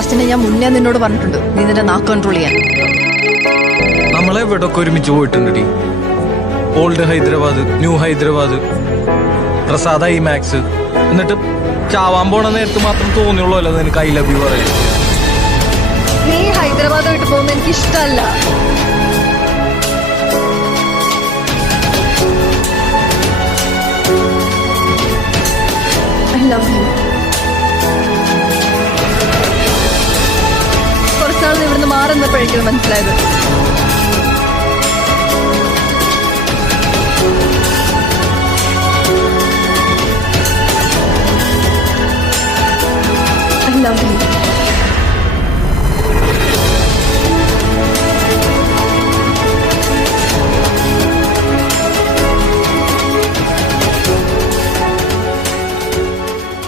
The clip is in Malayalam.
ഫസ്റ്റിനെ ഞാൻ മുന്നേ നിന്നോട് പറഞ്ഞിട്ടുണ്ട് നീ നിന്റെ നാക്ക് കൺട്രോൾ ചെയ്യാൻ. നമ്മളെവിടൊക്കെ ഒരുമിച്ച് പോയിട്ടുണ്ട്. Old Hyderabad, new Hyderabad, Prasad IMAX. എന്നിട്ട് ചാവാൻ പോണ നേരത്ത് മാത്രം തോന്നിയുള്ളൂ അല്ലോ നിനക്ക് ഐ ലവ് യു പറയാൻ. നീ ഹൈദരാബാദ് വിട്ട് പോകുന്നത് എനിക്ക് ഇഷ്ടമല്ല. I love you. കുറച്ചാൾ ഇവിടുന്ന് മാറുന്നപ്പോഴേക്കും മനസ്സിലായത്. I love you.